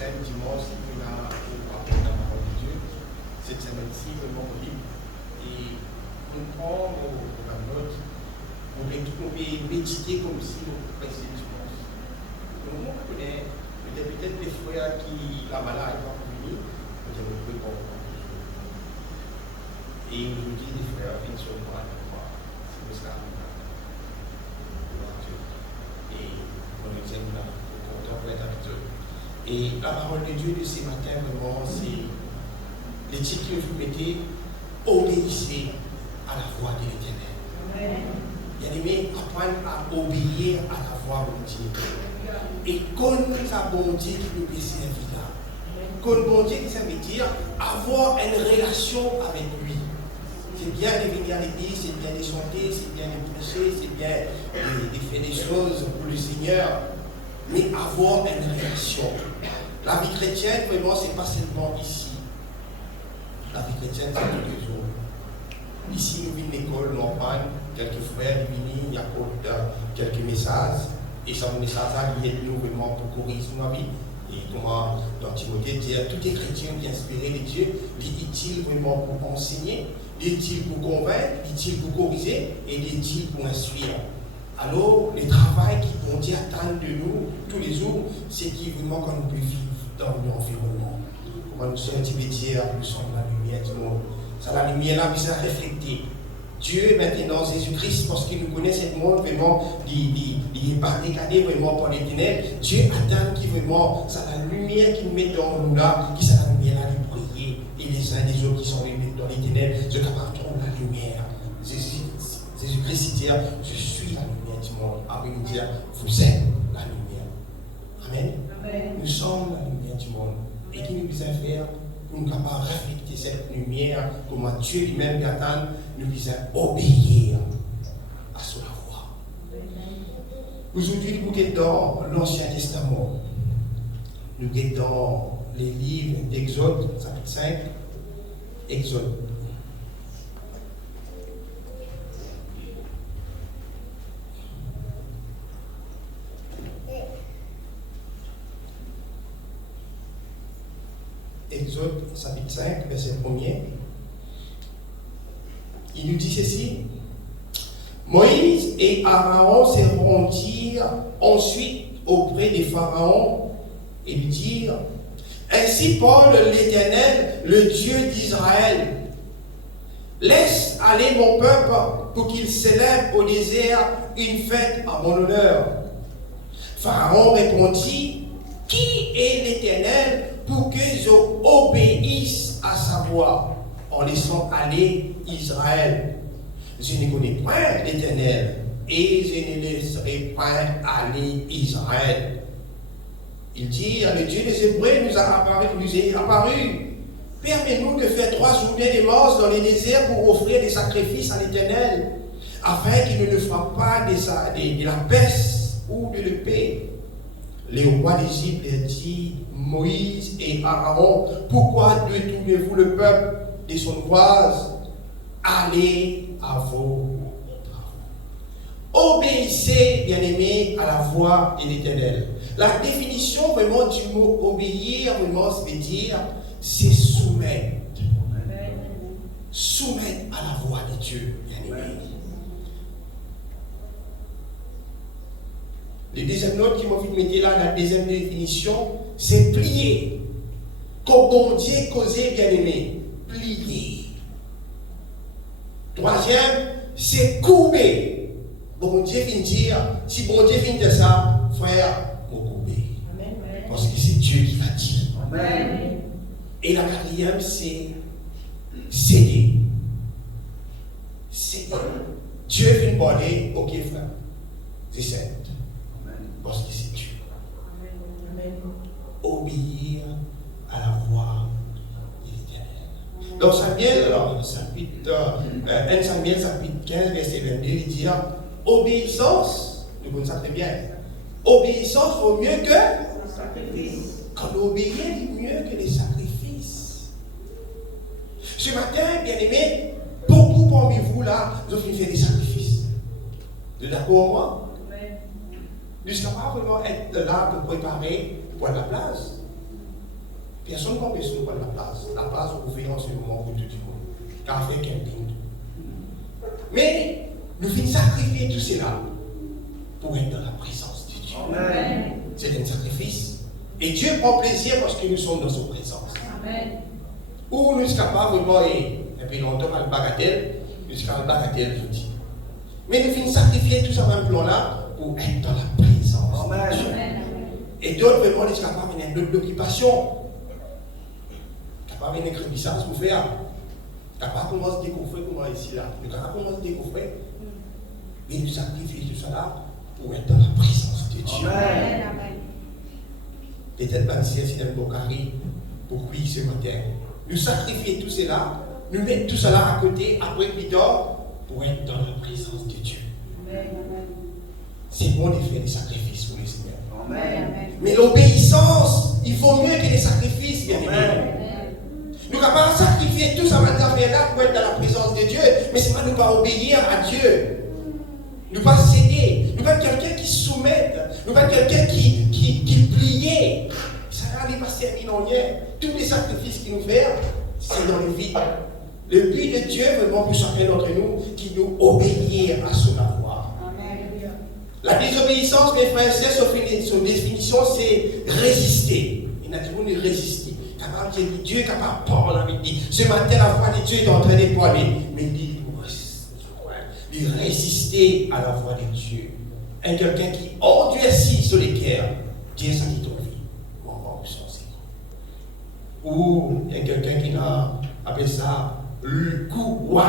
prochaine, dimanche, on a apprendre la parole de Dieu. Cette semaine-ci, vraiment libre. Et on prend la note, on peut méditer comme si on passait dimanche. Donc on connaît peut-être des frères qui, la maladie va venir, peut-être on peut comprendre. Et aujourd'hui, les frères viennent sur moi, c'est parce qu'on et on examine là, on contemple avec Dieu. Et la parole de Dieu de ce matin, vraiment, c'est le titre que vous mettez, obéissez à la voix de l'Éternel. Bien-aimé, apprendre à obéir à la voix de Dieu. Et connaître sa bonté qui nous peut servir là. Connaître bonté, ça veut dire avoir une relation avec lui. C'est bien de venir à l'église, c'est bien de chanter, c'est bien de prêcher, c'est bien de faire des choses pour le Seigneur, mais avoir une relation. La vie chrétienne, vraiment, ce n'est pas seulement ici. La vie chrétienne, c'est tous les jours. Ici, nous vivons l'école normale, quelques frères, il y a quelques messages, et ce message-là, il est nous vraiment pour corriger ma vie. Et comment, dans Timothée, dire tout est chrétien qui est inspiré de Dieu, il est utile vraiment pour enseigner, il est utile pour convaincre, il est utile pour corriger, et il est utile pour instruire. Alors, le travail qui bon Dieu attend de nous tous les jours, c'est qui vraiment qu'on peut vivre dans l'environnement. Comment nous sommes dire, nous sommes la lumière du monde. C'est la lumière là qui s'est reflétée. Dieu maintenant, Jésus-Christ, parce qu'il nous connaît ce monde vraiment, il n'est pas décadé vraiment par les ténèbres. Dieu attend qui vraiment, c'est la lumière qu'il met dans nous là, qui c'est la lumière là de briller. Et les uns des autres qui sont dans les ténèbres, je capable de la lumière. Jésus-Christ dit, je suis la lumière du monde. Après nous dire, vous êtes la lumière. Amen. Amen. Nous sommes la lumière du monde. Et qui nous besoin faire pour nous capables de refléter cette lumière, comment Dieu lui-même attend, nous besoin obéir à son voix. Aujourd'hui, nous sommes dans l'Ancien Testament. Nous sommes dans les livres d'Exode, chapitre 5, Exode. Exode, chapitre 5, verset 1er. Il nous dit ceci. Moïse et Aaron se rendirent ensuite auprès des pharaons et lui dirent, ainsi parle l'Éternel, le Dieu d'Israël. Laisse aller mon peuple pour qu'il célèbre au désert une fête à mon honneur. Pharaon répondit, qui est l'Éternel pour que je obéisse à sa voix en laissant aller Israël? Je ne connais point l'Éternel et je ne laisserai point aller Israël. Il dit, le Dieu des Hébreux nous est apparu. Permets-nous de faire 3 journées de mars dans les déserts pour offrir des sacrifices à l'Éternel, afin qu'il ne nous frappe pas de la peste ou de l'épée. Les rois d'Égypte leur dit, Moïse et Aaron, pourquoi détournez-vous le peuple de son voisin? Allez à vos travaux. Obéissez, bien-aimés, à la voix de l'Éternel. La définition vraiment du mot obéir, vraiment, ça veut dire, c'est soumettre. Soumettre à la voix de Dieu, bien-aimés. Le deuxième note qui m'a fait mettre là, la deuxième définition, c'est plier. Comme bon Dieu causé, bien-aimé, plier. Troisième, c'est courber. Bon Dieu vient dire, si bon Dieu vient dire ça, frère, vous courber. Parce que c'est Dieu qui l'a dit. Amen. Et la quatrième, c'est céder. Céder. Dieu vient parler, ok frère, c'est ça. Parce que c'est Dieu. Amen. Obéir à la voix de l'Éternel. Dans Samuel, chapitre 1 Samuel, chapitre 15, verset 22, il dit obéissance, nous connaissons ça très bien. Obéissance vaut mieux que sacrifice. Quand obéir est mieux que les sacrifices. Ce matin, bien aimé, beaucoup parmi vous là, vous avez fait des sacrifices. Vous êtes d'accord avec moi? Nous ne sommes pas vraiment être là pour préparer pour la place. Personne n'a besoin de prendre la place. La place, vous pouvez en ce moment pour tout le monde. Car fait camping. Mais nous finissons sacrifier tout cela pour être dans la présence de Dieu. Amen. C'est un sacrifice. Et Dieu prend plaisir parce que nous sommes dans son présence. Amen. Ou nous sommes capables vraiment, et puis longtemps, à la bagatelle, nous sommes capables de bagatelle, je dis. Mais nous finissons sacrifier tout ça dans le plan-là pour être dans la présence. Amen. De Dieu. Et d'autres, vraiment, nous sommes capables d'une occupation. Capables d'une crédissance pour faire. Capable de commencer à découvrir comment ici là. Nous capable de commencer à découvrir. Mais nous sacrifions tout ça là pour être dans la présence de Dieu. Amen. Peut-être pas si c'est un bon carré pour oui ce matin. Nous sacrifions tout cela, nous mettons tout cela à côté, après plus tard, pour être dans la présence de Dieu. Amen. C'est bon de faire des sacrifices pour le Seigneur. Amen. Mais l'obéissance, il vaut mieux que les sacrifices, bien aimés. Nous sommes capables de sacrifier tout ça maintenant là pour être dans la présence de Dieu, mais c'est pas nous pas obéir à Dieu. Nous pas céder. Nous pas quelqu'un qui soumet. Nous pas quelqu'un qui plie. Ça n'allait pas servir non rien. Tous les sacrifices qu'il nous fait, c'est dans le vide. Le but de Dieu, vraiment, pour chacun d'entre nous, qui nous obéir à son avoir. Amen. La désobéissance, mes frères et sœurs, son définition, c'est résister. Il y en a qui vont nous résister. Dieu est capable de parler avec lui. Ce matin, la voix de Dieu est en train de parler. Mais il résister à la voix de Dieu. Un quelqu'un qui endurcit sur les cœurs. Dieu ça qui ton vie. Ou il y a quelqu'un qui a appelé ça le coup ouad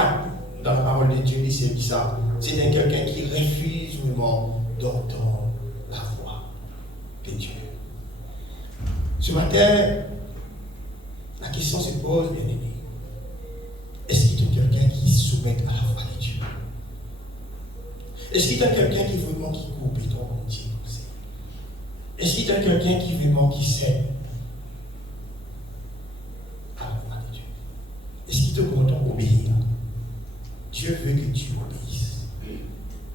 dans la parole de Dieu. Il ça. C'est un quelqu'un qui refuse vraiment d'entendre la voix de Dieu. Ce matin, la question se pose, bien aimé. Est-ce qu'il y a quelqu'un qui se soumet à la voix de Dieu? Est-ce qu'il y a quelqu'un qui vraiment qui coupe et ton Dieu? Est-ce qu'il y a quelqu'un qui vraiment qui sait à la voix de Dieu? Est-ce qu'il te content d'obéir? Dieu veut que tu obéisses.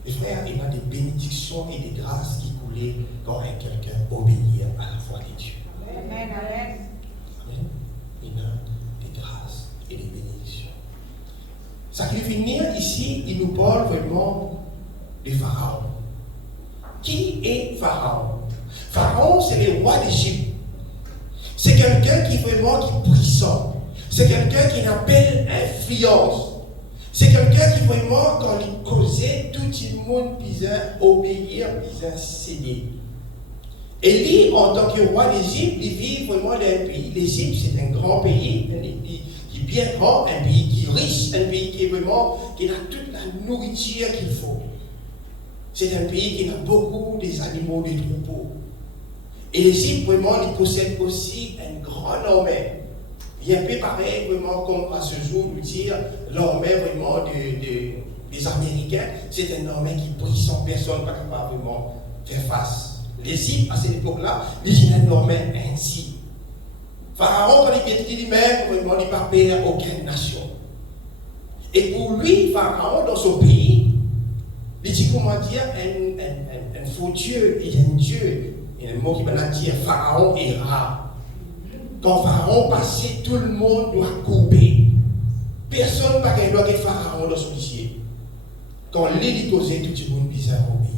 Les frères, il y a des bénédictions et des grâces qui coulaient quand quelqu'un obéir à la voix de Dieu. Amen. Amen. Il y a des grâces et des bénédictions. Ça qui finit ici, il nous parle vraiment de Pharaon. Qui est Pharaon? Pharaon, c'est le roi d'Égypte. C'est quelqu'un qui est vraiment qui puissant. C'est quelqu'un qui appelle influence. C'est quelqu'un qui vraiment, quand il causait, tout le monde puisse obéir, puisse céder. Et lui, en tant que roi d'Égypte, il vit vraiment dans un pays. L'Égypte, c'est un grand pays, un pays qui est bien grand, un pays qui est riche, un pays qui est vraiment, qui a toute la nourriture qu'il faut. C'est un pays qui a beaucoup des animaux, des troupeaux. Et l'Égypte, vraiment, il possède aussi une grande armée. Il y a un peu pareil, vraiment, comme à ce jour, nous dire, l'armée vraiment des Américains, c'est une armée qui brille sans personne, pas capable vraiment faire face. L'Égypte, à cette époque-là, l'Égypte normait ainsi. Pharaon, quand il était lui-même, vraiment, il n'a pas payé aucune nation. Et pour lui, Pharaon, dans son pays, il dit comment dire, un faux Dieu et un Dieu. Il y a un mot qui va dire Pharaon et Ra. Quand Pharaon passait, tout le monde doit couper. Personne ne doit être Pharaon dans son lycée. Quand l'île causait, tout le monde bizarre obéir.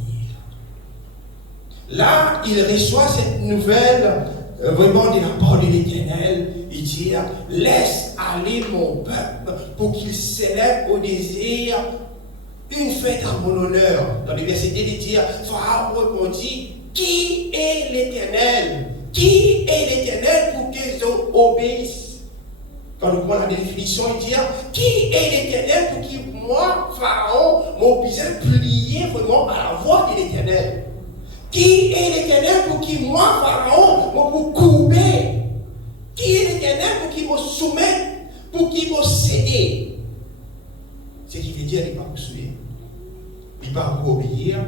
Là, il reçoit cette nouvelle vraiment de la part de l'Éternel. Il dit, laisse aller mon peuple pour qu'il célèbre au désir une fête à mon honneur. Dans le verset 2, il dit, Pharaon répondit, qui est l'Éternel? Qui est l'Éternel pour qu'ils obéissent? Quand nous prenons la définition, il dit, qui est l'Éternel pour qui moi, Pharaon, m'oblige à plier vraiment à la voix de l'Éternel? Qui est l'Éternel pour qui moi, Pharaon, me couper? Qui est l'Éternel pour qui me soumettre, pour qui me céder? Ce qui veut dire, il ne va pas vous soumettre, il ne va pas vous obéir,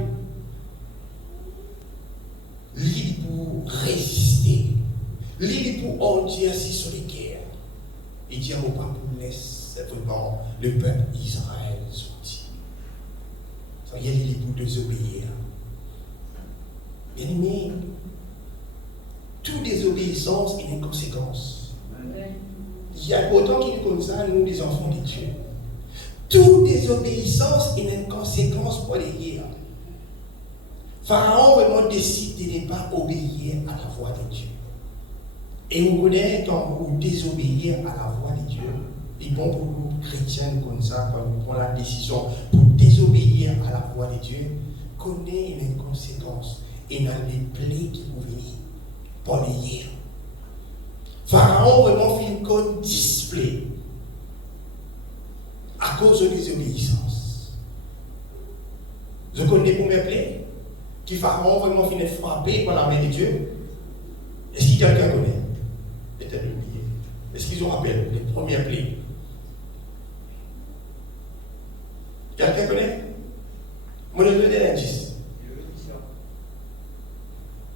il est pour résister, il est pour endurcir sur les guerres. Il dit, on ne va pas pour laisser vraiment le peuple Israël sortir. Ça veut dire, il est pour désobéir. Bien aimé, toute désobéissance a une conséquence. Il y a autant qu'il comme ça, nous, les enfants de Dieu. Toute désobéissance est une conséquence pour les guerres. Pharaon vraiment décide de ne pas obéir à la voix de Dieu. Et on connaît quand vous désobéir à la voix de Dieu. Et bon pour nous, chrétiens, comme ça, quand nous prenons la décision pour désobéir à la voix de Dieu, connaît une conséquence et dans les plaies qui vont venir pour les guerres. Pharaon vraiment fait une code display à cause de désobéissance. Je connais pour mes plaies qui Pharaon vraiment finit frappé par la main de Dieu. Est-ce que quelqu'un connaît? Peut-être oublié. Est-ce qu'ils ont rappelé les premières plaies? Quelqu'un connaît? Moi, je donne l'indice.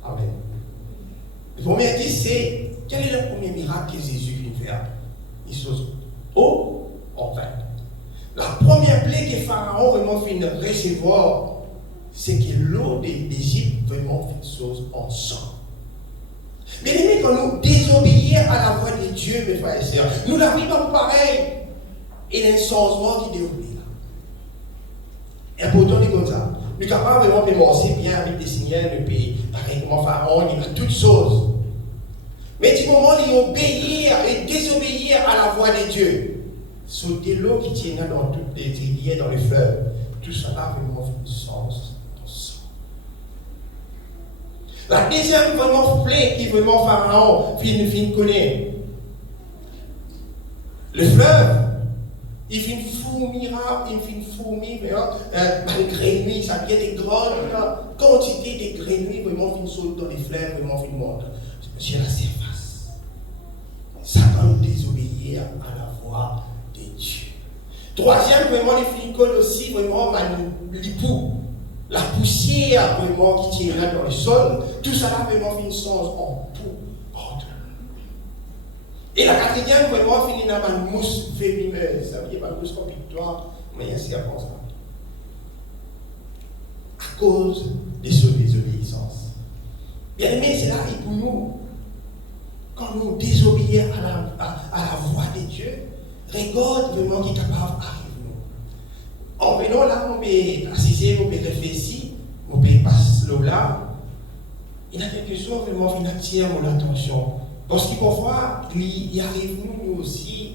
Amen. Le premier indice, c'est quel est le premier miracle que Jésus vient faire? Il se oh, enfin. La première plaie que Pharaon vraiment fait recevoir, c'est que l'eau d'Égypte vraiment fait une chose en sang. Bien aimé, quand nous désobéissons à la voix de Dieu, mes frères et sœurs, nous la vivons pareil. Et il y a un changement qui déroule là. Important est comme ça. Nous sommes capables vraiment de marcher bien avec des seigneurs de pays. Pareil comme Pharaon, il a toutes choses. Mais du moment où il obéit et désobéir à la voix de Dieu, sauter l'eau qui tient dans toutes les rivières, dans les fleuves, tout cela vraiment fait sens dans ça. La deuxième vraiment plaie qui vraiment Pharaon fin connaît. Le fleuve, il fait une fourmi rare, il fait une fourmi, des grenouilles, ça vient des grandes quantités de grenouilles vraiment fin saute dans les fleuves, vraiment fin monte. Sur la surface. Ça va nous désobéir à la voix de Dieu. Troisième, vraiment, les flicoles aussi, vraiment, l'hypou. La poussière, vraiment, qui tient là dans le sol, tout ça là, vraiment, fait une sens en tout ordre. Et la quatrième, vraiment, finit dans une mousse venimeuse. Ça veut dire, une mousse comme victoire, mais il y a ça. À cause de cette désobéissance. Bien aimé, c'est là, et pour nous, quand nous désobéissons à la voix de Dieu, regarde vraiment qui est capable d'arriver. En venant là, on peut assister, on peut réfléchir, on peut passer là. Il y a quelque chose vraiment qui attire mon attention. Parce qu'il parfois, il arrive nous aussi,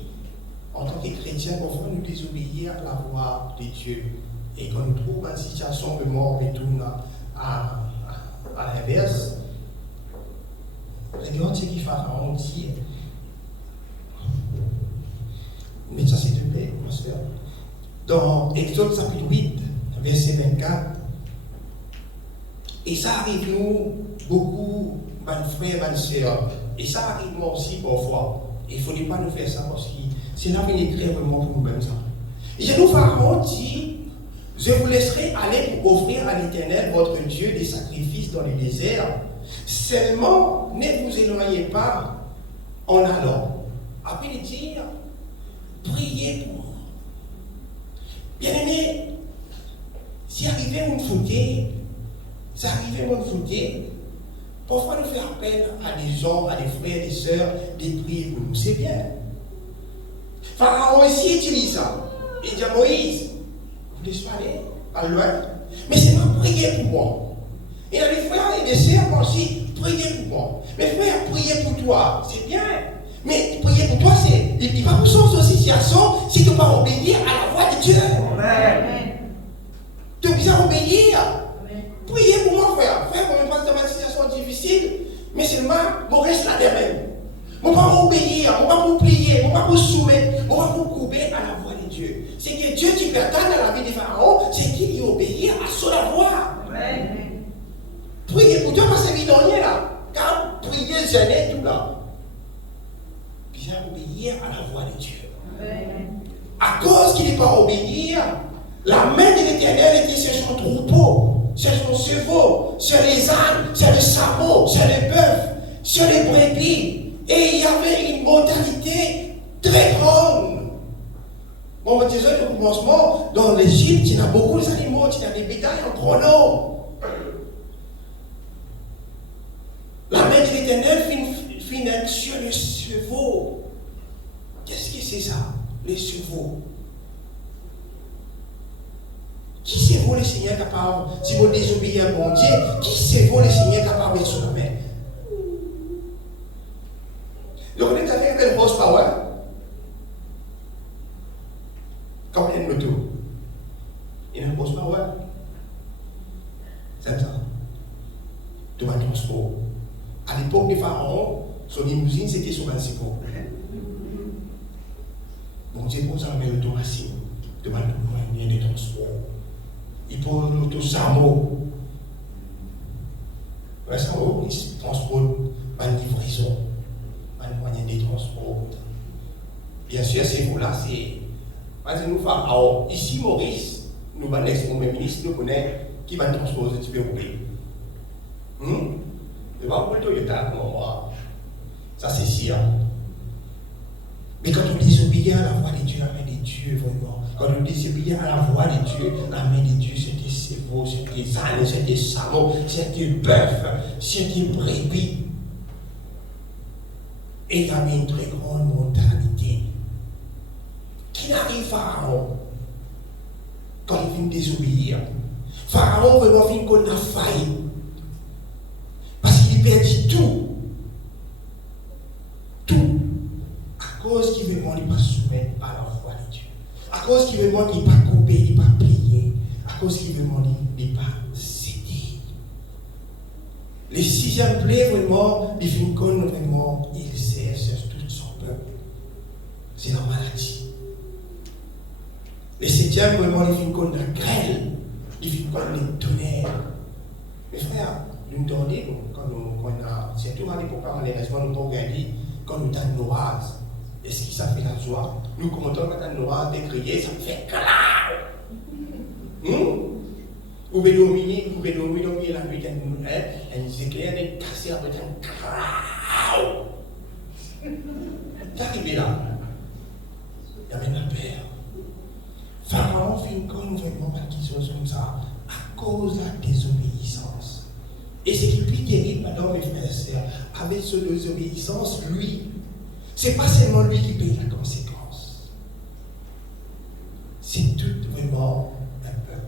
en tant que chrétiens, parfois nous désobéir à la voix de Dieu. Et quand nous trouvons une situation vraiment, on retourne à l'inverse. Regarde ce qu'il Pharaon dit. Mais ça, s'il te plaît, pasteur. Dans Exode chapitre 8, verset 24. Et ça arrive nous, beaucoup, mes frères, mes sœurs. Et ça arrive moi aussi parfois. Et il ne faut pas nous faire ça parce que c'est là qu'on écrit vraiment pour nous-mêmes ça. Et nous, Pharaon dit, je vous laisserai aller pour offrir à l'Éternel, votre Dieu, des sacrifices dans les déserts. Seulement, ne vous éloignez pas en allant. Après il dit, priez pour moi. Bien aimé, si arrivé une fautée, si arrivé une fautée, parfois nous faire appel à des gens, à des frères, des sœurs, des prières pour nous. C'est bien. Pharaon aussi utilise ça. Il dit à Moïse, vous laissez aller, pas loin, mais c'est pas prier pour moi. Et il y a des frères et des sœurs aussi, priez pour moi. Mais frère, priez pour toi, c'est bien. Mais prier pour toi, c'est. Il va vous changer de situation si tu ne vas pas obéir à la voix de Dieu. Amen. Tu es obligé d'obéir. Priez pour moi, frère. Frère, on me passe dans une situation difficile, mais seulement, mon reste là derrière. On ne va pas obéir, on ne va pas vous prier, on ne va pas vous soumettre, on va vous couper à la voix de Dieu. C'est que Dieu qui pertend dans la vie de Pharaon, c'est qu'il y obéit à son voix. Amen. Priez pour Dieu, parce que c'est évident là. Car prier, gêner, tout là. Bien obéir à la voix de Dieu. Amen. À cause qu'il n'est pas obéir, la main de l'Éternel était sur son troupeau, sur son chevaux, sur les ânes, sur les chameaux, sur les bœufs, sur les brebis. Et il y avait une mortalité très grande. Bon, on va dire au commencement, dans l'Égypte, il y a beaucoup d'animaux, il y a des bétails en gros nombre. La main de l'Éternel finit sur les chevaux. Qu'est-ce que c'est ça? Les chevaux. Qui c'est vous, les Seigneurs, capable, si vous désobéissez à mon Dieu, qui c'est vous, les Seigneurs, capable de sur la main? Donc, on est avec le horsepower. Quand il y a une moto, il y a un horsepower. C'est ça. De ma transport. À l'époque des pharaons, son limousine, c'était sur un sipon. Bon Dieu, vous avez l'automation de ma moyen de transport. Il faut l'auto-samo. Le samo, il transporte ma livraison, ma moyen de transport. Bien sûr, ces mots-là, c'est. Parce que nous faisons. Alors, ici, Maurice, nous avons l'ex-premier ministre, nous connaissons qui va transporter un petit peu rouler. Ne pas pour le Toyota, non, moi. Ça, c'est sûr. Mais quand on désobéit à la voix de Dieu, la main de Dieu, vraiment. Quand on désobéit à la voix de Dieu, la main de Dieu, c'est des cerveaux, c'est des ânes, c'est des salons, c'est des bœufs, c'est des brebis. Et il y avait une très grande mortalité. Qui n'arrive Pharaon quand il vient désobéir? Pharaon vraiment vient qu'on a failli. Parce qu'il perdit tout. Tout. À cause qu'il veut ne pas soumettre à la voix de Dieu. À cause qu'il veut ne pas couper, il ne pas plier. À cause qu'il veut ne pas céder. Le sixième plaie, vraiment, il fait vraiment, il sert sur tout son peuple. C'est la maladie. Le septième, vraiment, il fait comme la grêle. Il fait comme le tonnerre. Mes frères, nous donnons, quand on a, surtout à l'époque, malheureusement, nous avons regardé, quand nous avons l'orage, est-ce que ça fait la joie? Nous commentons quand on a l'orage, de crier, ça fait clair. Vous pouvez dormir la nuit, elle éclaire, elle casse avec un clair. C'est arrivé là. Il y avait la peur. Pharaon fait une conne vraiment quelque chose comme ça, à cause de la désobéissance. Et ce qui est plus terrible, madame mes frères et sœurs, avec cette désobéissance, lui, c'est pas seulement lui qui paye la conséquence. C'est tout vraiment un peuple.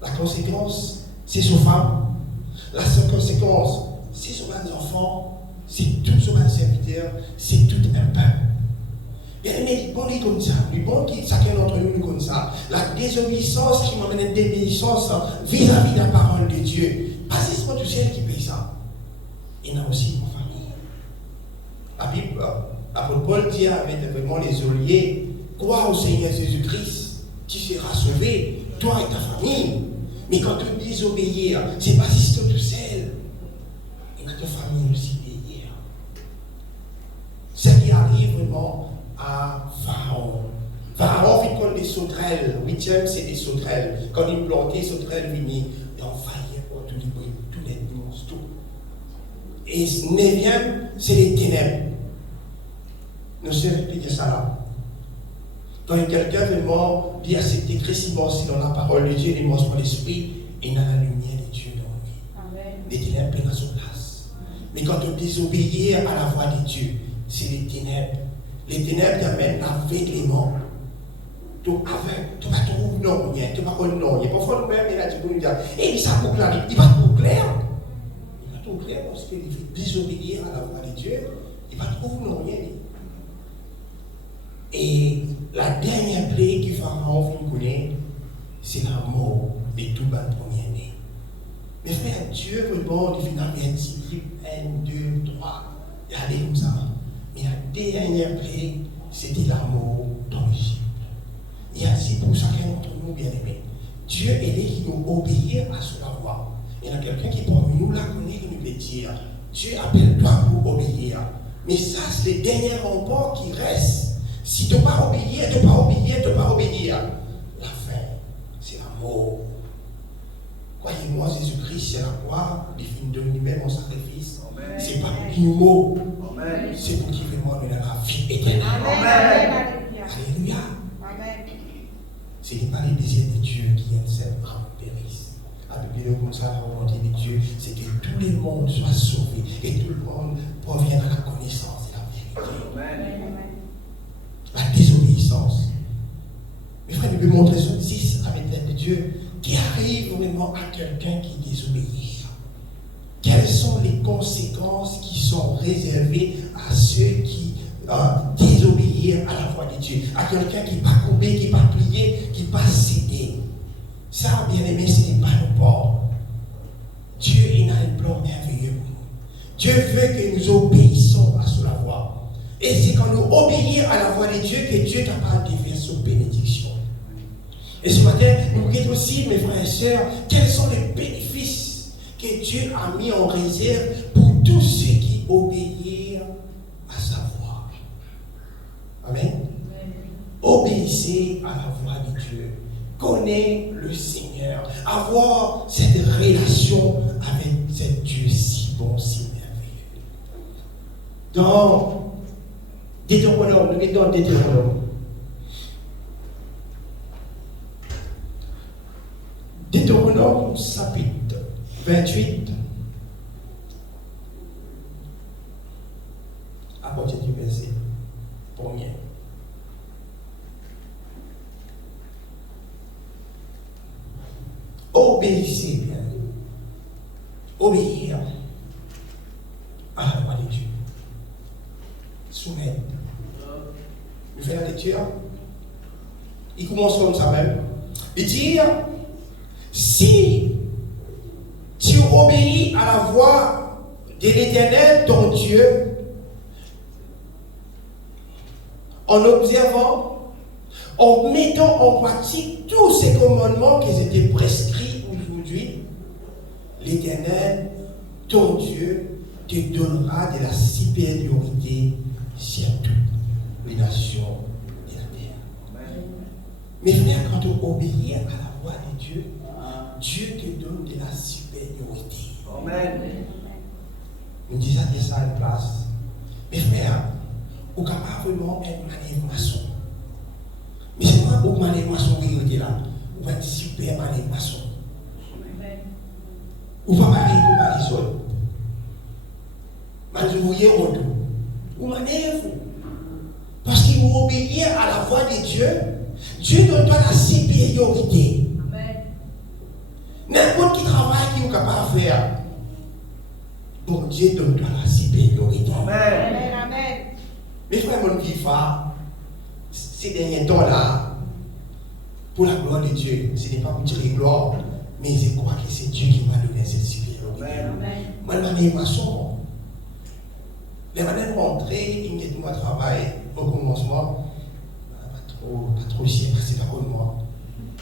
La conséquence, c'est sur femme. La conséquence, c'est sur les enfants. C'est tout sur un serviteur. C'est tout un peuple. Mais bon, il comme ça. Bon, chacun d'entre nous comme ça. La désobéissance qui m'amène à une désobéissance vis-à-vis de la parole de Dieu. Pas seulement tout seul qui paye ça. Il y en a aussi en famille. La Bible, l'apôtre Paul dit avec vraiment les oliers, crois au Seigneur Jésus-Christ, tu seras sauvé, toi et ta famille. Mais quand tu désobéis, c'est pas si c'est tout seul. Il y a ta famille aussi derrière. Ce qui arrive vraiment à Pharaon. Pharaon vit comme des sauterelles. Huitième, c'est des sauterelles. Quand il plantait, sauterelles venaient et on faillait pour tous les monstres. Et neuvième, c'est les ténèbres. Nous savons expliquer ça là. Quand quelqu'un vraiment dit accepter Christement si dans la parole de Dieu, il mange par l'esprit, et dans la lumière de Dieu dans lui. Les ténèbres prennent sa place. Mais quand on désobéit à la voix de Dieu, c'est les ténèbres. Les ténèbres amènent l'aveuglement. Tu vas trouver non, tu vas pas non. Et parfois nous-mêmes, il a dit pour nous dire, et il ça pour clair, il va tout clair. Il va tout clair parce qu'il veut désobéir à la voix de Dieu. Il va trouver non rien. Et la dernière plaie que Pharaon connaît, c'est la mort de tout le premier-né. Mes frères, Dieu vraiment, il finit averti, 1, 2, 3, il y a des comme ça. Mais la dernière plaie, c'était la mort dans l'Égypte. Et c'est pour chacun d'entre nous, bien aimés. Dieu est là qui nous obéit à sa voix. Il y a quelqu'un qui parmi nous la connaît, qui nous peut dire, Dieu appelle-toi pour obéir. Mais ça, c'est le dernier rempart qui reste. Si tu ne pas obéir, tu ne pas obéir. La fin, c'est la mort. Croyez-moi, Jésus-Christ, c'est la croix, il finit de lui-même en sacrifice. Ce n'est pas une mot. C'est pour qu'il vraiment nous la vie éternelle. Alléluia. Ce n'est pas les désirs de Dieu qui âme périsse. La Bible comme ça, la volonté de Dieu, c'est que tout le monde soit sauvé et tout le monde provienne à la connaissance de la vérité. La désobéissance. Mes frères, nous pouvons montrer sur 10 avec l'aide de Dieu qui arrive vraiment à quelqu'un qui désobéit. Quelles sont les conséquences qui sont réservées à ceux qui désobéissent à la voix de Dieu, à quelqu'un qui n'a pas coupé, qui n'a pas plié, qui n'a pas cédé. Ça, bien aimé, ce n'est pas nos ports. Dieu, il a un plan merveilleux pour nous. Dieu veut que nous obéissions à sa voix. Et c'est quand nous obéissons à la voix de Dieu que Dieu est capable de faire sa bénédiction. Et ce matin, nous regardons aussi, mes frères et sœurs, quels sont les bénéfices que Dieu a mis en réserve pour tous ceux qui obéissent à sa voix. Amen. Obéissez à la voix de Dieu. Connaissez le Seigneur. Avoir cette relation avec cet Dieu si bon, si merveilleux. Dans Deutéronome, nous mettons Deutéronome. Deutéronome, chapitre 28. À partir du verset 1er. Obéissez bien. Obéir à la voix de Dieu. Soumettre. Nous faisons la lecture. Il commence comme ça même. Il dit, si tu obéis à la voix de l'Éternel, ton Dieu, en observant, en mettant en pratique tous ces commandements qui étaient prescrits aujourd'hui, l'Éternel, ton Dieu, te donnera de la supériorité sur toutes les nations de la terre. Amen. Mes frères, quand on obéit à la voix de Dieu, Dieu te donne de la supériorité. Amen. Nous disons ça à une place. Mes frères, vous n'avez pas vraiment un manœuvre maçon. Mais c'est pas pour manœuvre maçon qui est là. Vous êtes super manœuvre maçon. Vous ne pouvez pas aller pour les autres. Mais vous voyez où vous manœuvre. Parce que vous obéissez à la voix de Dieu, Dieu donne pas la supériorité. N'importe qui travail qui est capable de faire, bon Dieu donne pas la supériorité. Amen. Amen. Mes frères, mon vivant, ces derniers temps-là, pour la gloire de Dieu, ce n'est pas pour tirer gloire, mais je crois que c'est Dieu qui m'a donné cette supériorité. Amen. Moi, je suis maçon. Les madame rentrée, il me dit moi travail au commencement, pas trop cher, c'est pas comme moi.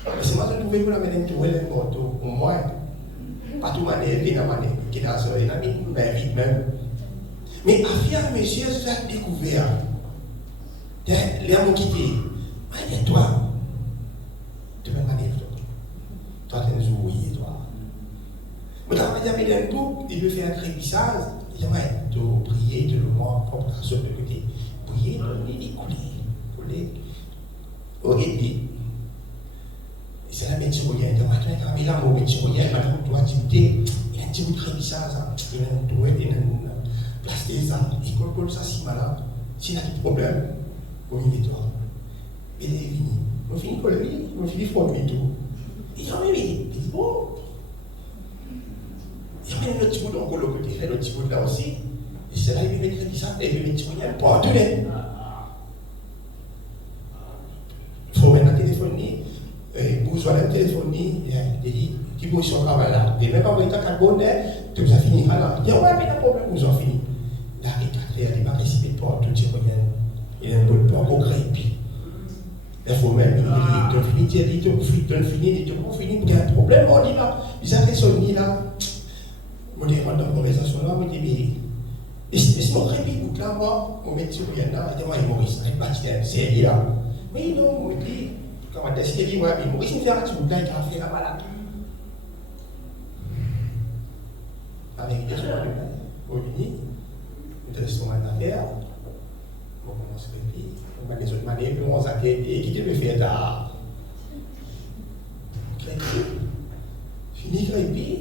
Mais c'est moi qui trouvais pour la madame qui voulait le moto, au moins. Pas tout le monde est venu à qui est dans ce vite même. Mais à faire monsieur, j'ai découvert. Les gens qui disent, toi, tu peux m'aider, toi, tu es oublié, toi. Mais quand il y avait un couple, il veut faire un crépissage, il dit, tu prier, tu le voir, pour la sorte de côté. Prier, il dit, couler, regardez. C'est la médecine, il dit, tu as là, mon médecin, il y a une activité, il y a un petit bout de crépissage, il y a une place des arbres, il colle ça, si malade, s'il y a des problèmes, pour une étoile. Il est fini. On finit pour lui, on finit pour lui tout. Il dit, il dit, bon. Il y a un petit bout de l'autre côté, il fait le petit bout là aussi. Et c'est là qu'il veut mettre ça, et il veut mettre ça, pour tout le il faut maintenant téléphoner, vous allez téléphoner, il dit, qui bouge son travail là. Il ne veut pas mettre un carbone, tout ça finit là. Il dit, ouais, mais il y a un problème, vous en finissez. Là, il n'a pas récipé pour tout le monde. Il a un peu de peur au crépi. Il faut même, il te finit, pour qu'il y a un problème, on dit là, ils ont raisonné là. On est rentré dans la conversation là, on dit, mais c'est mon crépi, donc là, moi, on met sur rien là, il dit, moi, Maurice, il va dire, c'est lui là. Mais non, on dit, comment est-ce qu'il dit, ouais, mais Maurice, il fait un petit bout là, il a fait là-bas là. Avec des gens, on dit, nous restons en affaire. On commence à faire, on va les autres manières, on s'attend et quitter le fait d'art. Crépi, fini crépi,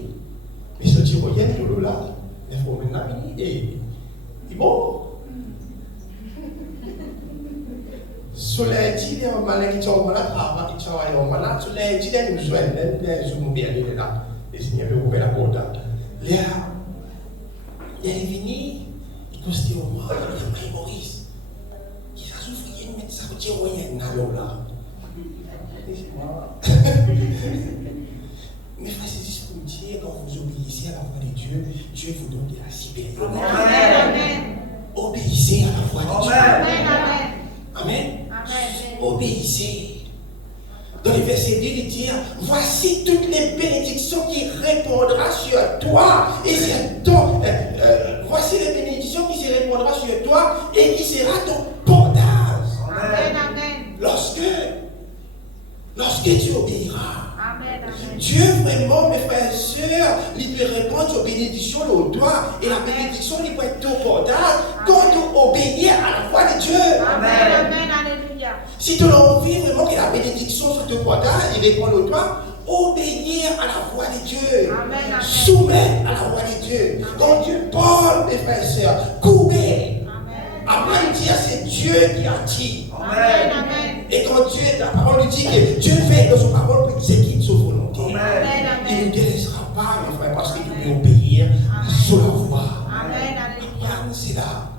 mais ce petit royaume tout là, il faut maintenant venir et bon. Sur lundi, les malins qui sont là, travaillent, qui travaillent en malade. Sur lundi, les nous joignent, les nous bien là. Les seigneurs peuvent ouvrir la porte. Là, il est venu, il constate au moins, il y a Maurice. Qui a souffert, mais ça veut dire qu'il y a un allo là. Mais frère, c'est juste pour dire, quand vous obéissez à la voix de Dieu, Dieu vous donne de la supériorité. Amen. Obéissez à la voix de Dieu. Amen. Amen. Obéissez. Dans le verset 2, il dit, voici toutes les bénédictions qui répondra sur toi et sur ton. Voici les bénédictions qui se répondra sur toi et qui sera ton portage. Amen. Lorsque tu obéiras. Dieu vraiment, mes frères et sœurs, il peut répondre aux bénédictions au doigt et la bénédiction il peut être ton portage quand tu obéis à la voix de Dieu. Amen. Alléluia. Si tu as envie vraiment que la bénédiction soit ton portage, il répond au doigt, obéir à la voix de Dieu. Amen. Soumettre à la voix de Dieu. Amen. Quand Dieu parle, mes frères et sœurs, courez. Après dire c'est Dieu qui a dit. Amen. Et quand Dieu, la parole nous dit que Dieu fait dans son parole pour exécuter sa volonté. Amen. Il ne nous délaissera pas, mes frères, parce qu'il peut obéir sur la voix. Amen. C'est là.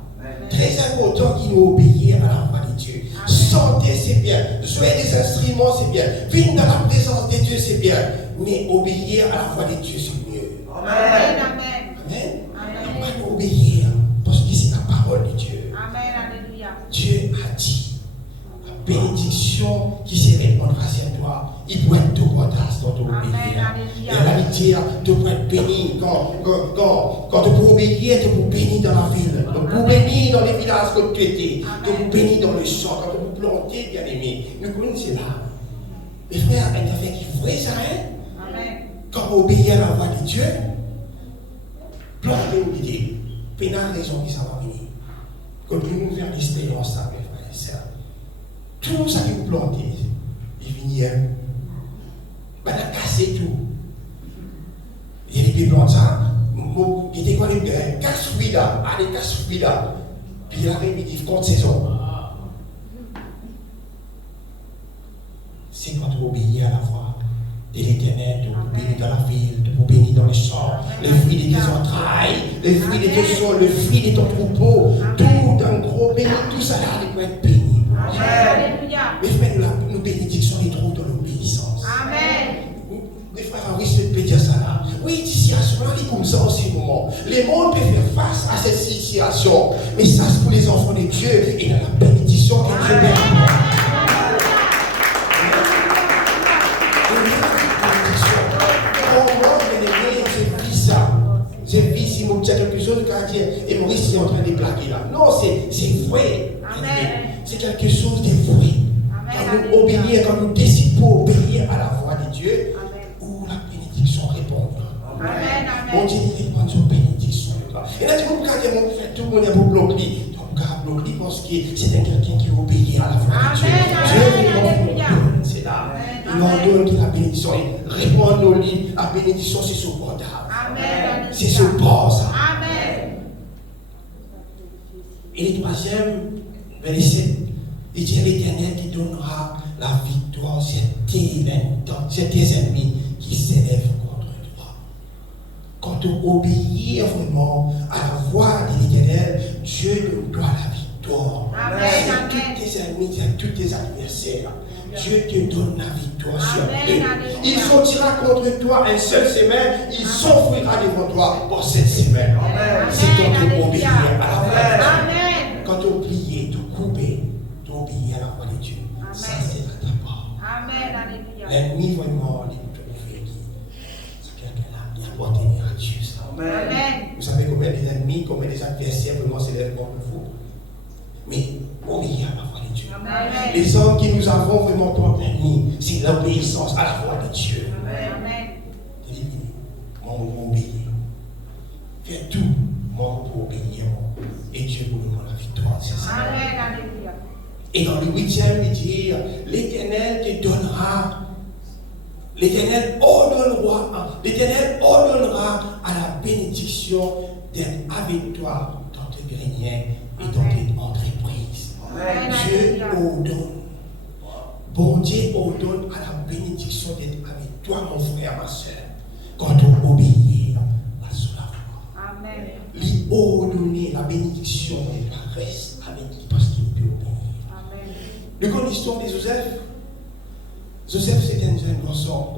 Très important qu'il nous obéisse à la voix de Dieu. Chanter, c'est bien. Jouer des instruments, c'est bien. Vivre dans la présence de Dieu, c'est bien. Mais obéir à la voix de Dieu, c'est mieux. Amen. Amen. On va obéir parce que c'est la parole de Dieu. Amen. Alléluia. Dieu a dit. Bénédiction qui se répandra sur toi, il doit être tout portage dans ton obéir. Et la dire, tu dois être béni. Quand tu peux obéir, tu peux bénir dans la ville, tu peux bénir dans les villages que tu étais, tu peux bénir dans les champs, quand tu peux planter, bien aimé. Nous connaissons là. Mes frères, elle a fait qu'il vrai ça, hein? Quand on obéit à la voix de Dieu, planter une idée, pénal raison qui ça va venir. Comme nous faire l'expérience, ça, mes frères et sœurs. Tout ça qui vous plantez, il vient, il a cassé tout. Il y a des plantes, il était quoi les casse-fruits là, les casse-fruits là. Puis il arrive, il dit, contre saison. C'est quand tu obéis à la voix de l'Éternel, tu peux bénir dans la ville, tu peux bénir dans les champs, les fruits de tes entrailles, les fruits de tes sols, les fruits de ton troupeau, tout d'un gros béni, tout ça là, il peut être béni. Alléluia. Mais frères, nos bénédictions les trouvent dans l'obéissance. Amen. Mes frères, oui, je peux dire ça là. Oui, situation là, est comme ça en ce moment. Les mondes peuvent faire face à cette situation. Mais ça, c'est pour les enfants de Dieu et dans la bénédiction que Dieu donne. J'ai vu si mon petit quelque chose quand il et Maurice est en train de blaguer là. Non, c'est vrai. Amen. C'est quelque chose de vrai. Quand nous obéissons, quand nous décidons pour obéir à la voix de Dieu, où la bénédiction répondra. Amen. Mon Dieu, il répond sur bénédiction. Et là, tu peux regarder mon frère, tout le monde est pour bloquer. Donc, bloquer parce que c'est quelqu'un qui obéit à la voix de Dieu. Dieu nous c'est là. Il nous donne la bénédiction. Il répond à nos livres. La bénédiction, c'est son portable. C'est ce port, ça. Amen. Et le troisième verset, il dit l'Éternel qui donnera la victoire sur tes ennemis qui s'élèvent contre toi. Quand tu obéis vraiment à la voix de l'Éternel, Dieu nous doit la victoire. Amen. Sur tous tes ennemis, sur tous tes adversaires. Dieu te donne la victoire sur eux. Il sortira contre toi une seule semaine, il s'enfuira devant toi pour cette semaine. C'est quand tu obéis à la voix de Dieu. Quand tu obéis, tu coupes, tu obéis à la voix de Dieu. Ça, c'est la ta part. L'ennemi vraiment, il te trouve qui. C'est quelqu'un-là qui a porté à Dieu. Vous savez combien des ennemis, combien des adversaires vraiment s'élèvent contre vous. Mais obéir à la voix de Dieu. Amen. Les hommes qui nous avons vraiment comme ennemis, c'est l'obéissance à la voix de Dieu. Amen. Moi, je obéir. Fais tout, moi, pour obéir. Et Dieu vous donne la victoire. C'est ça. Amen. Et dans le 8e, il dit, l'Éternel te donnera, l'Éternel ordonnera à la bénédiction d'être avec toi dans tes greniers et dans tes entreprises. Dieu ordonne. Bon Dieu ordonne à la bénédiction d'être avec toi, mon frère, ma soeur, quand on obéit à son voix. Amen. Lui ordonner la bénédiction et la reste avec lui parce qu'il peut obéir. Amen. Le grand l'histoire de Joseph. Joseph, c'était un jeune garçon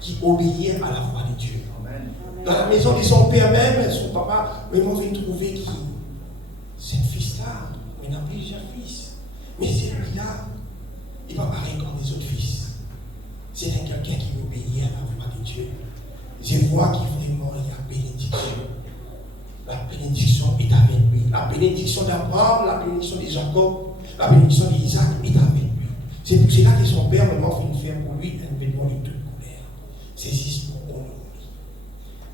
qui obéissait à la voix de Dieu. Amen. Dans la maison de son père même, son papa, vraiment vient trouver qui cet fils-là, il n'a plusieurs fils. Mais celui-là, il va pareil comme les autres fils. C'est quelqu'un qui obéit à la voix de Dieu. Je vois qu'il vraiment il y a bénédiction. La bénédiction est avec lui. La bénédiction d'Abraham, la bénédiction de Jacob, la bénédiction d'Isaac est avec lui. C'est pour cela que son père vraiment fait faire pour lui un vêtement de toute couleur. C'est juste pour honorer.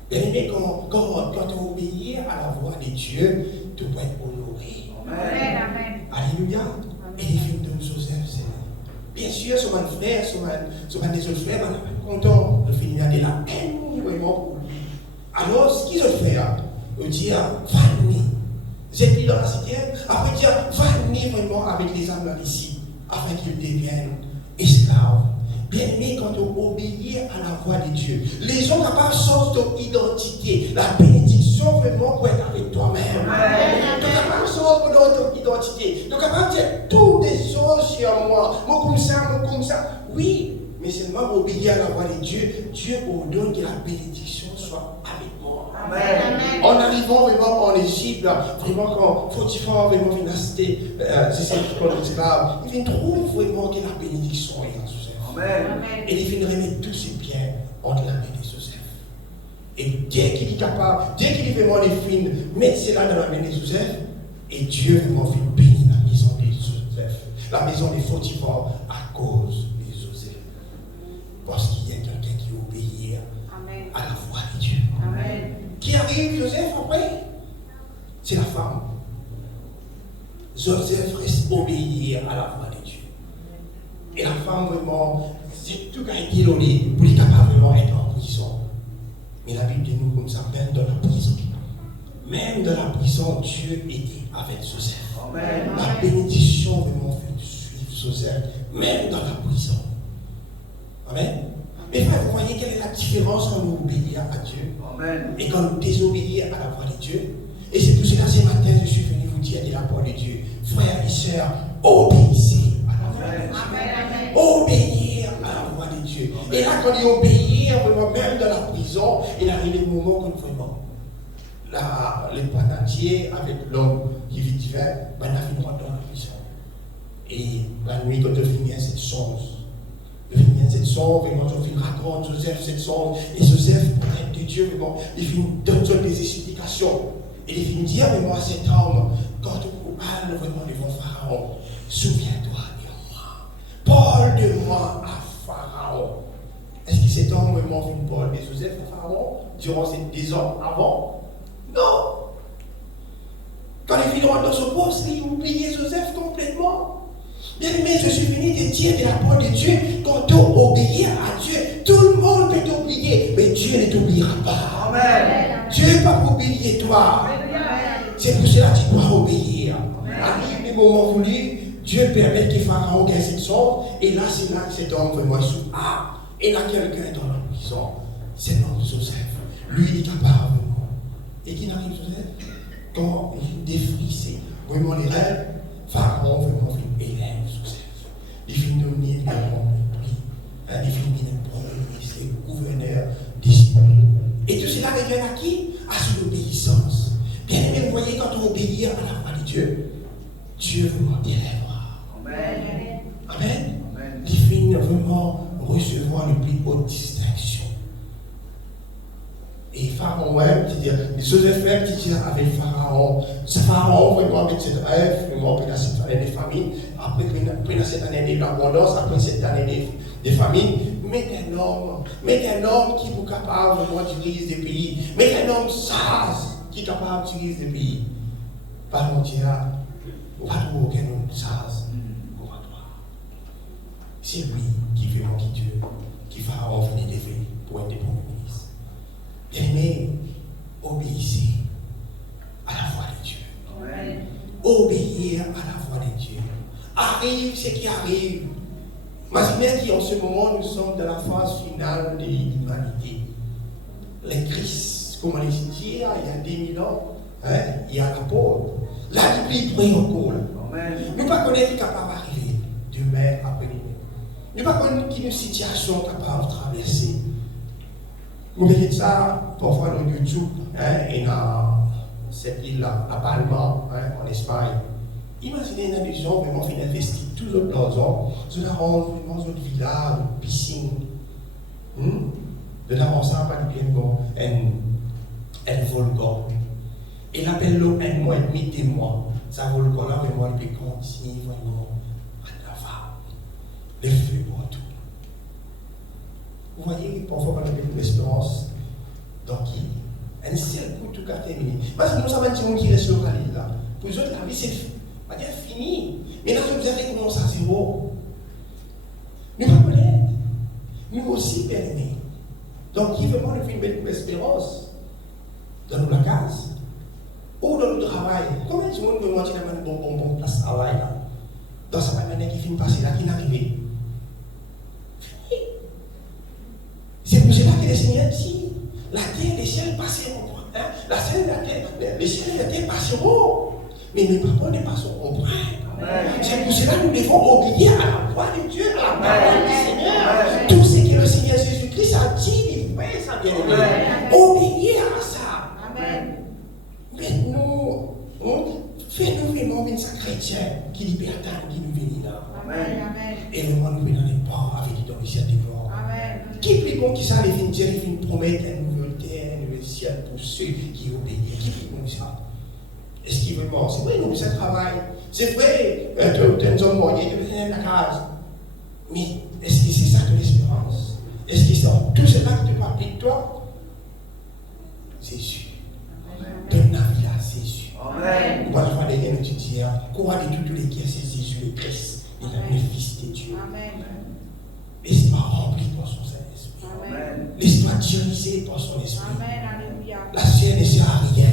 Bien aimé, quand on obéit à la voix de Dieu, tu dois être honoré. Amen. Amen. Alléluia. Et les films de Joseph, c'est bien sûr, sur mon frère, sur des autres frères, on est content de finir de la haine vraiment pour lui. Alors, ce qu'ils ont fait, ils disent, va-nous. J'ai pris dans la cité, après dire, va-nous vraiment avec les âmes ici, afin qu'ils deviennent esclaves. Bien aimé, quand on obéit à la voix de Dieu, les gens capables changent ton identité. La bénédiction vraiment pour être avec toi-même. Tu es capable de changer ton identité. Tu es capable de dire toutes les choses sur moi. Moi comme ça. Oui, mais seulement obéir à la voix de Dieu. Dieu ordonne que la bénédiction soit avec moi. Amen. En arrivant vraiment en Égypte, vraiment quand Potiphar vraiment vient acheter ses esclaves, il vient trouver vraiment que la bénédiction est en Joseph. Amen. Et il vient remettre tous ses biens entre la main de Joseph. Et dès qu'il est capable, dès qu'il est vraiment les fins, mettre cela dans la main de Joseph, et Dieu vraiment fait bénir la maison de Joseph, la maison de Potiphar à cause de Joseph. Parce qu'il y a quelqu'un qui obéit à la voix de Dieu. Amen. Qui arrive, Joseph, après? C'est la femme. Joseph reste obéir à la voix de Dieu. Et la femme, vraiment, c'est tout qui a été donné pour être capable vraiment être en prison. Mais la Bible dit nous comme ça, même dans la prison. Même dans la prison, Dieu était avec Joseph. Amen. La bénédiction vraiment fait suivre Joseph, même dans la prison. Amen. Mais frère, vous voyez quelle est la différence quand nous obéissons à Dieu Amen. et quand nous désobéissons à la voix de Dieu. Et c'est pour cela ce matin, je suis venu vous dire de la parole de Dieu. Frères et sœurs, obéissez à la voix de Dieu. Amen. Obéir à la voix de Dieu. Et là, quand il obéit, vraiment, même dans la prison, il arrive le moment quand vraiment, les panatiers avec l'homme qui vit divin, ben, il a fini dans la prison. Et la nuit, quand il finit cette chose, vraiment, il raconte Joseph cette chose, et Joseph, pour l'aide de Dieu, vraiment, il finit donne des explications. Et il finit dire vraiment à cet homme, quand on parle vraiment devant Pharaon, souviens-toi de moi. Parle de moi à Pharaon. Est-ce que cet homme vraiment fait une parole de Joseph à Pharaon durant ces 10 ans avant? Non. Quand il finit dans ce poste, il oubliait Joseph complètement. Bien aimé, je suis venu te dire de la parole de Dieu, quand tu obéis à Dieu, tout le monde peut t'oublier, mais Dieu ne t'oubliera pas. Amen. Dieu ne va pas oublier toi. C'est pour cela que tu dois obéir. Arrive le moment voulu, Dieu permet que Pharaon gagne cette sorte, et là, c'est là que cet homme vraiment sous. Ah, et là, quelqu'un est dans la prison. C'est l'homme Joseph. Lui, il est capable. Et qui n'arrive Joseph? Quand il défrissait vraiment les rêves, Pharaon vraiment fait élève Joseph. Il finit de venir le prix. Il finit de prendre le ministre, le gouverneur d'Égypte. Et tout cela revient à qui? À son obéissance. Bien aimé, vous voyez, quand on obéit à la voix de Dieu, Dieu vraiment t'élèvera. Amen. Amen. Amen. Il finit vraiment recevoir le plus haute distinction. Et Pharaon même, c'est-à-dire, Joseph même qui dit avec Pharaon, c'est Pharaon vraiment avec cette rêve, vraiment pendant cette année de famine, après pendant cette année d'abondance, après cette année de famine, mais un homme qui est capable vraiment de diriger des pays, mais un homme sage qui est capable de diriger des pays. Pas mon Dieu, pas aucun homme sage pour toi. C'est lui qui fait manquer Dieu, qui Pharaon venait d'élever pour être des bons ministres. Bien-aimés, obéissez à la voix de Dieu. Amen. obéir à la voix de Dieu. Arrive ce qui arrive. Imaginez qu'en ce moment, nous sommes dans la phase finale de l'humanité. Les Christ, comme on les dit, il y a 2000 ans, il y a l'apôtre. La Bible prie encore. Nous ne connaissons pas qui est capable d'arriver demain après-demain. Nous ne connaissons pas quelle situation capable de traverser. Vous voyez ça, parfois dans YouTube, et dans cette île-là, à Palma, en Espagne. Imaginez des gens vraiment qui investissent tous les plans, ils ont vraiment une villa, une piscine. De là, on s'en va du bien, un volcan. Et l'appelle l'eau un mois et demi, 2 mois. Ça volcan là, vraiment, il peut continuer vraiment à l'avoir. Les feux partout. Vous voyez, parfois, on a une espérance. Donc, un seul coup, tout a terminé. Parce que nous avons dit qu'on qui reste local là. Pour eux, la vie, c'est fini. Mais là, vous avez commencé à zéro. Nous ne pouvons pas. Nous aussi, bien aimés. Donc, qui veut voir une belle espérance dans nos cases ou dans le travail? Combien de monde veut manger dans une bonne place de travail là? Dans sa manière qui finit passer là, qui n'arrive. C'est pour cela que le Seigneur dit la terre et les ciels passeront. La terre, les ciels et la terre passeront. Mais mes parents ne passeront pas. C'est pour cela que nous devons obéir à la voix de Dieu, à la parole du Seigneur. Tout ce que le Seigneur Jésus-Christ a dit, ça bien-aimé. Obéir à ça. Amen. Mais nous, fais-nous vraiment une chrétien qui libère qui nous vient là. Amen. Et vraiment nous venons dans les pas avec dans le ciel des morts. Qui plus bon qui ça, les fins dire, ils promettent une nouvelle terre, un nouvel ciel pour ceux qui obéissent. Qui plus bon que ça? Est-ce qu'il veut mort? C'est vrai, nous, c'est travail. C'est vrai, tu as une zone moyenne, tu as une case. Mais est-ce que c'est ça ton espérance? Est-ce que c'est tout cela que tu peux appeler de toi? C'est sûr. Ton avis là, c'est sûr. Amen. On va voir des gens nous dire, quoi de toutes les guerres, c'est Jésus le Christ, il est le Fils de Dieu. Amen. Laisse-toi remplir par son Saint-Esprit. Laisse-toi diriger par son esprit. Amen. La chair ne sert à rien.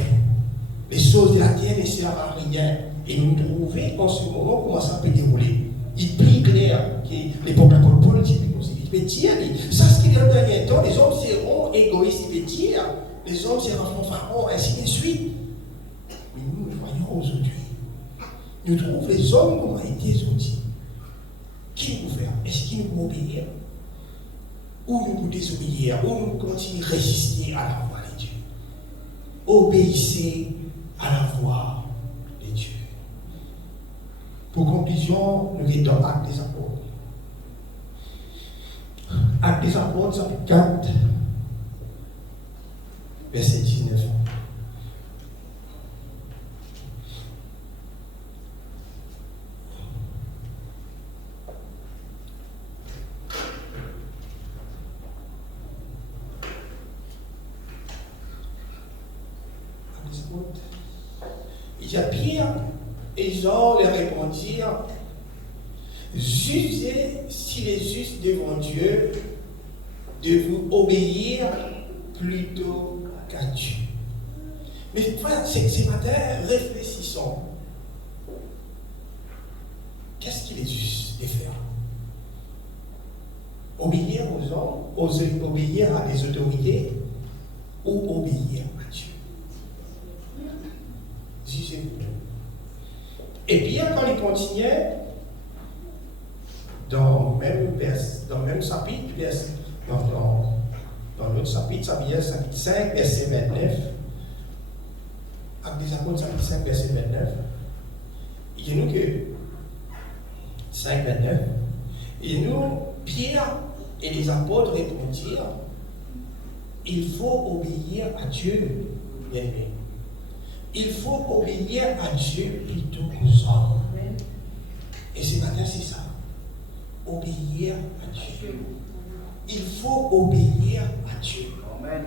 Les choses de la terre ne servent à rien. Et nous trouvons en ce moment comment ça peut dérouler. Il prie clair que l'époque de Paul dit, il peut dire, ça ce qu'il y a dans le dernier temps, les hommes seront égoïstes, il peut dire, les hommes seront fanfarons, ainsi de suite. Mais nous voyons aujourd'hui, nous trouvons les hommes comme ont été aujourd'hui. Qui nous fait? Est-ce qu'ils nous vont obéir? Ou nous pouvons désobéir? Ou nous continuons à résister à la voix de Dieu? Obéissez à la voix de Dieu. Pour conclusion, nous sommes dans Actes des Apôtres. Actes des Apôtres, chapitre 4, verset 19. Il y a Pierre et Jean leur répondirent, jugez s'il est juste devant Dieu de vous obéir plutôt qu'à Dieu. Mais frère, ce matin, réfléchissons. Qu'est-ce qu'il est juste de faire? Obéir aux hommes, obéir à des autorités ou obéir à Dieu? Jugez-vous. Et bien, quand il continuait, dans le même chapitre, dans l'autre chapitre, chapitre 5, verset 29, Actes des Apôtres, chapitre 5, verset 29, il y a nous que 5, 29, et nous, Pierre et les apôtres répondirent, il faut obéir à Dieu, bien-aimé. Il faut obéir à Dieu plutôt qu'aux hommes. Et ce matin, c'est ça. Obéir à Dieu. Il faut obéir à Dieu. Amen.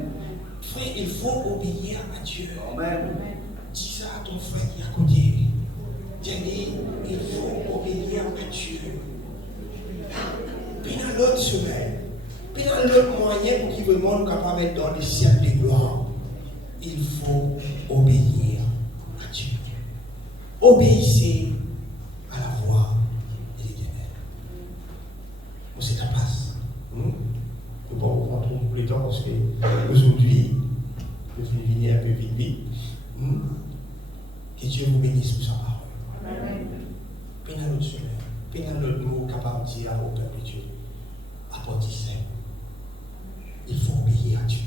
Frère, il faut obéir à Dieu. Amen. Dis ça à ton frère qui est à côté. Dis-lui, il faut obéir à Dieu. Puis dans l'autre semaine, puis dans l'autre moyen pour qu'il veut monde capable d'être dans les ciels de gloire, il faut obéir à Dieu. Obéissez à la voix de l'Éternel. C'est ta place. Nous pouvons prendre tout le temps parce que aujourd'hui, je suis venu un peu vite. Que Dieu vous bénisse pour sa parole. Pénal notre Seigneur. Pénal notre mot capable de dire au peuple de Dieu. Apportez simple. Il faut obéir à Dieu.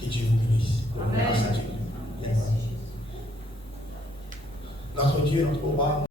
Que Dieu vous bénisse. Grâce à Dieu. Notre Dieu, notre roi.